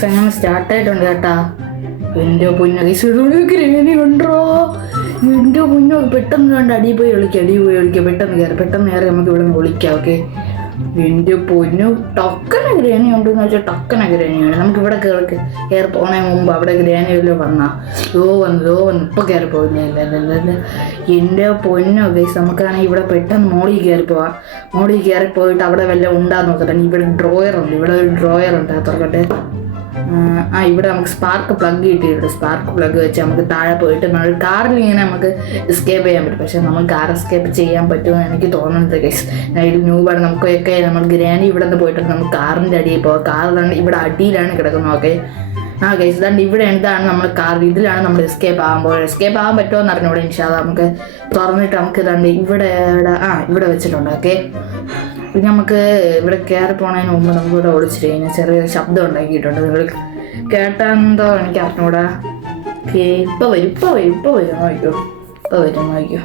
Guys അങ്ങനെ സ്റ്റാർട്ടായിട്ടുണ്ട് കേട്ടാ. എൻ്റെ പൊന്നു ഗൈസ് ഗ്രേനി ഉണ്ടോ? എൻ്റെ പൊന്നു പെട്ടെന്ന് കണ്ട് അടി പോയി വിളിക്കുക പെട്ടെന്ന് കയറി നമുക്ക് ഇവിടെ നിന്ന് വിളിക്കാം. ഓക്കെ എൻ്റെ പൊന്നു ടക്കന ഗ്രേനി ഉണ്ടെന്ന് വെച്ചാൽ ടക്കന ഗ്രേനിയാണ്. നമുക്ക് ഇവിടെ കയറി പോണതിന് മുമ്പ് അവിടെ ഗ്രേനി വല്ലോ വന്നാൽ വന്നു ഇപ്പം കയറി പോയില്ല. എൻ്റെ പൊന്നു ഗൈസ് നമുക്കാണെങ്കിൽ ഇവിടെ പെട്ടെന്ന് മോളിൽ കയറി പോവാം. മോളിൽ കയറി പോയിട്ട് അവിടെ വല്ല ഉണ്ടാന്ന് നോക്കട്ടെ. ഇവിടെ ഒരു ഡ്രോയർ ഉണ്ട് തുറക്കട്ടെ. ഇവിടെ നമുക്ക് സ്പാർക്ക് പ്ലഗ് കിട്ടിയിട്ടുണ്ട്. സ്പാർക്ക് പ്ലഗ് വെച്ച് നമുക്ക് താഴെ പോയിട്ട് നമ്മൾ കാറിൽ ഇങ്ങനെ നമുക്ക് എസ്കേപ്പ് ചെയ്യാൻ പറ്റും. പക്ഷെ നമ്മൾ കാർ എസ്കേപ്പ് ചെയ്യാൻ പറ്റുമെന്ന് എനിക്ക് തോന്നുന്നത് ഗൈസ്. ഇതിൽ ന്യൂബാണ്. നമുക്കൊക്കെ നമ്മൾ ഗ്രാനി ഇവിടെ നിന്ന് പോയിട്ടുണ്ട്. നമുക്ക് കാറിൻ്റെ അടിയിൽ പോകാം. കാറിലാണ് ഇവിടെ അടിയിലാണ് കിടക്കുന്നത്. ഓക്കെ ഗൈസ് ഇതാണ്ട് ഇവിടെ എന്താണ് നമ്മൾ കാർ ഇതിലാണ് നമ്മൾ എസ്കേപ്പ് ആകാൻ പോകുന്നത്. എസ്കേപ്പ് ആകാൻ പറ്റുമോ എന്ന് അറിഞ്ഞൂടെ. ഇൻഷാല്ലാ നമുക്ക് തുറന്നിട്ട് നമുക്ക് ഇതാണ്ട് ഇവിടെ വെച്ചിട്ടുണ്ട്. ഓക്കെ നമുക്ക് ഇവിടെ കയറി പോണതിന് മുമ്പ് നമുക്കിവിടെ ഒളിച്ചിട്ട് കഴിഞ്ഞാൽ ചെറിയ ശബ്ദം ഉണ്ടാക്കിയിട്ടുണ്ട്. നിങ്ങൾ കേട്ടാന്തോ എനിക്ക് അറിഞ്ഞൂടാ. ഓക്കെ ഇപ്പം വരും നോക്കിയോ.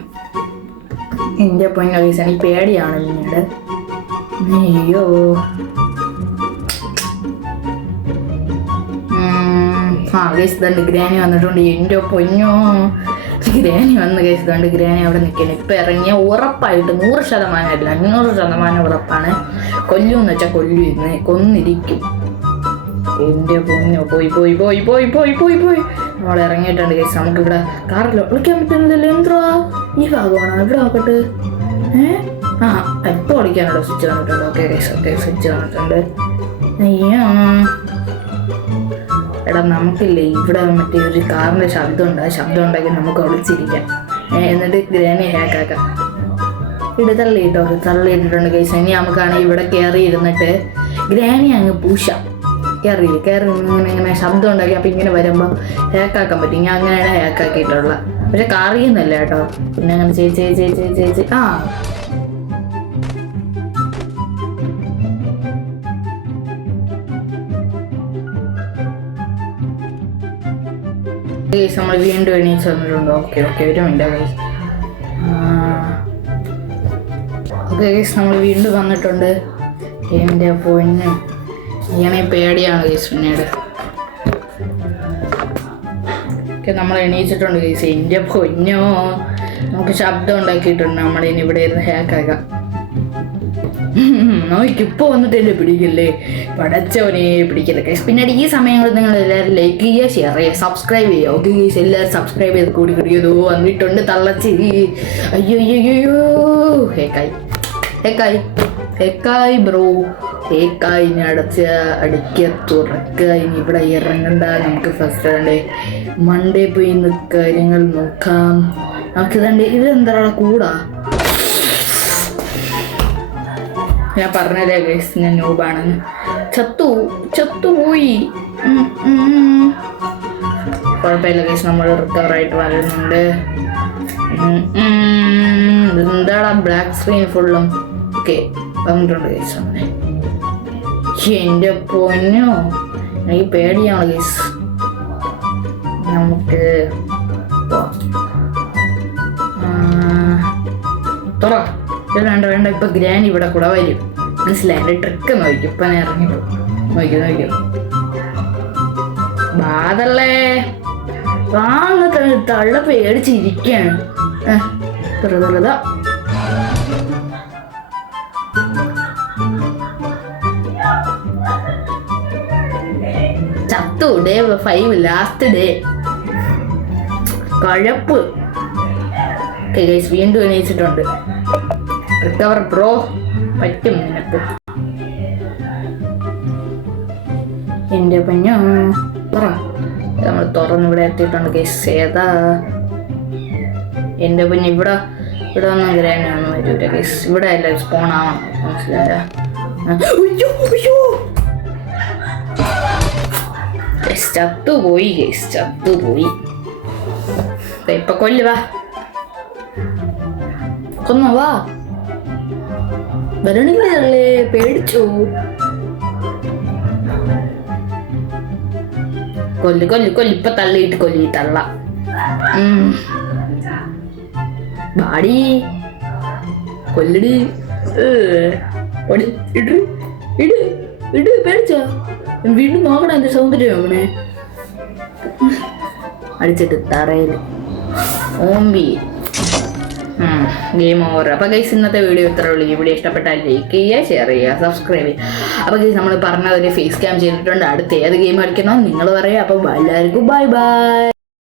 എൻ്റെ പൊന്നു ഗൈസ് എനിക്ക് പേടിയാണ് പിന്നീട്. അയ്യോ ഗൈസ് ഇതുണ്ട് ഗ്രാനി വന്നിട്ടുണ്ട്. എൻ്റെ പൊന്നോ ഗ്രാനി വന്ന് ഗൈസ് ഇതുണ്ട്. ഗ്രാനി അവിടെ നിൽക്കണം. ഇപ്പം ഇറങ്ങിയ ഉറപ്പായിട്ട് 100% അല്ല 500% ഉറപ്പാണ്. കൊല്ലുമെന്ന് വെച്ചാൽ കൊന്നിരിക്കും. എൻ്റെ പൊന്നോ പോയി നമ്മൾ ഇറങ്ങിയിട്ടുണ്ട് ഗൈസ്. നമുക്കിവിടെ കാറിൽ വിളിക്കാൻ പറ്റുന്നില്ലല്ലോ. എന്തോ ഈ ഭാഗമാണ്. ഇവിടെ നോക്കട്ടെ. എപ്പോൾ വിളിക്കാനുള്ള സ്വിച്ച് വന്നിട്ടുണ്ട്. ഓക്കെ ഗൈസ് സ്വിച്ച് വന്നിട്ടുണ്ട്. അയ്യോ എടാ നമുക്കില്ലേ ഇവിടെ മറ്റേ ഒരു കാറിൻ്റെ ശബ്ദം ഉണ്ടാക്കി നമുക്ക് ഒളിച്ചിരിക്കാം. എന്നിട്ട് ഗ്രാനി ഹാക്കാക്കാം. തള്ളിയിട്ടിട്ടുണ്ട് ഗൈസ്. ഇനി നമുക്കാണെങ്കിൽ ഇവിടെ കയറി ഇരുന്നിട്ട് ഗ്രാനി അങ്ങ് പൂശാം. കയറി ഇങ്ങനെ ശബ്ദം ഉണ്ടാക്കി. അപ്പം ഇങ്ങനെ വരുമ്പോൾ ഹാക്കാക്കാൻ പറ്റും. ഞാൻ അങ്ങനെയാണ് ഹാക്കാക്കിയിട്ടുള്ളത്. പക്ഷെ കാറിയുന്നല്ല കേട്ടോ. പിന്നെ അങ്ങനെ ചേച്ചി ഗൈസ് നമ്മൾ വീണ്ടും എണീച്ച് വന്നിട്ടുണ്ട്. ഓക്കെ ഒരു മിനിറ്റ് ഗൈസ്. ഓക്കെ ഗൈസ് നമ്മൾ വീണ്ടും വന്നിട്ടുണ്ട്. എൻ്റെ പൊന്ന് ഇങ്ങനെ പേടിയാണ് ഗൈസ് പിന്നീട്. ഓക്കെ നമ്മൾ എണീച്ചിട്ടുണ്ട് ഗൈസ്. എൻ്റെ പൊന്നോ നമുക്ക് ശബ്ദം ഉണ്ടാക്കിയിട്ടുണ്ട്. നമ്മളിനി ഇവിടെ ഇരുന്ന് ഹാക്കാക്കാം. നോക്കിപ്പോൾ വന്നിട്ട് എന്നെ പിടിക്കില്ലേ. പടച്ചവനെ പിടിക്കില്ല ഗൈസ്. പിന്നീട് ഈ സമയങ്ങളിൽ നിങ്ങൾ എല്ലാവരും ലൈക്ക് ചെയ്യുക, ഷെയർ ചെയ്യുക, സബ്സ്ക്രൈബ് ചെയ്യുക. ഓക്കെ ഗൈസ് എല്ലാവരും സബ്സ്ക്രൈബ് ചെയ്ത് കൂടി വന്നിട്ടുണ്ട് തള്ളച്ചി. അയ്യോ ഹേക്കായി ബ്രോ ഹേക്കായി. ഇനി അടിക്കുക തുറക്കുക. ഇനി ഇവിടെ ഇറങ്ങണ്ട. നമുക്ക് ഫസ്റ്റ് മൺഡേ പോയി കാര്യങ്ങൾ നോക്കാം. നമുക്ക് ഇതെന്താ കൂടാ. ഞാൻ പറഞ്ഞല്ലേ ഗൈസ് ഞാൻ ന്യൂബാണെന്ന്. ചത്തുപോയി. കുഴപ്പമില്ല ഗൈസ് നമ്മൾ റിക്കവറായിട്ട് വരുന്നുണ്ട്. എന്താടാ ബ്ലാക്ക് സ്ക്രീൻ ഫുള്ളും. ഓക്കെ വന്നിട്ടുണ്ട് ഗൈസ്. അങ്ങനെ എൻ്റെ പൊന്നോ എനിക്ക് പേടിയാണ് ഗൈസ്. നമുക്ക് വേണ്ട ഇപ്പൊ ഗ്രാനി ഇവിടെ കൂടെ വരും. മനസ്സിലായി എൻ്റെ ട്രിക്ക് നോക്കും. ഇപ്പൊ ഞാൻ ഇറങ്ങിപ്പോ നോക്കിയോ ബാധല്ലേ തള്ള പേടിച്ചിരിക്കാണ്. ചത്തു. ഡേ 5 ലാസ്റ്റ് ഡേ കഴപ്പ്. ഗൈസ് വീണ്ടും എണീച്ചിട്ടുണ്ട്. റിക്കവർ ബ്രോ പറ്റും നിനക്ക്. എൻ്റെ പഞ്ഞോ നമ്മൾ തുറന്നിവിടെ എത്തിയിട്ടുണ്ട് ഗൈസ്. ഏതാ എൻ്റെ പിന്നെ ഇവിടെ ഒന്നും ഗ്രാനിയൊന്നും വരില്ല ഗൈസ്. ഇവിടെ അല്ല സ്പോൺ ആവണം. മനസ്സിലായ ചത്തുപോയി ഗൈസ്. ചത്തുപോയി. ഇപ്പൊ കൊല്ലുവാ കൊന്നവാ വരണില്ലേ. പേടിച്ചു. കൊല്ലു ഇപ്പൊ തള്ളിയിട്ട് കൊല്ലി തള്ള. ബാടി കൊല്ലടി. ഇട് പേടിച്ചോ. വീണ്ടും നോക്കണം എൻ്റെ സൗന്ദര്യം അങ്ങനെ അടിച്ചിട്ട് തറയിൽ ഓമ്പി. Game over. അപ്പോൾ ഗൈസ് ഇന്നത്തെ വീഡിയോ ഇത്രേ ഉള്ളൂ. ഈ വീഡിയോ ഇഷ്ടപ്പെട്ടാൽ ലൈക്ക് ചെയ്യുക, ഷെയർ ചെയ്യുക, സബ്സ്ക്രൈബ് ചെയ്യുക. അപ്പോൾ ഗൈസ് നമ്മൾ പറഞ്ഞ ഒരു ഫേസ് ക്യാം ചെയ്തിട്ടുണ്ട്. അടുത്ത് ഏത് ഗെയിം കളിക്കണമെന്ന് നിങ്ങൾ പറയുക. അപ്പോൾ എല്ലാവർക്കും ബൈ ബൈ.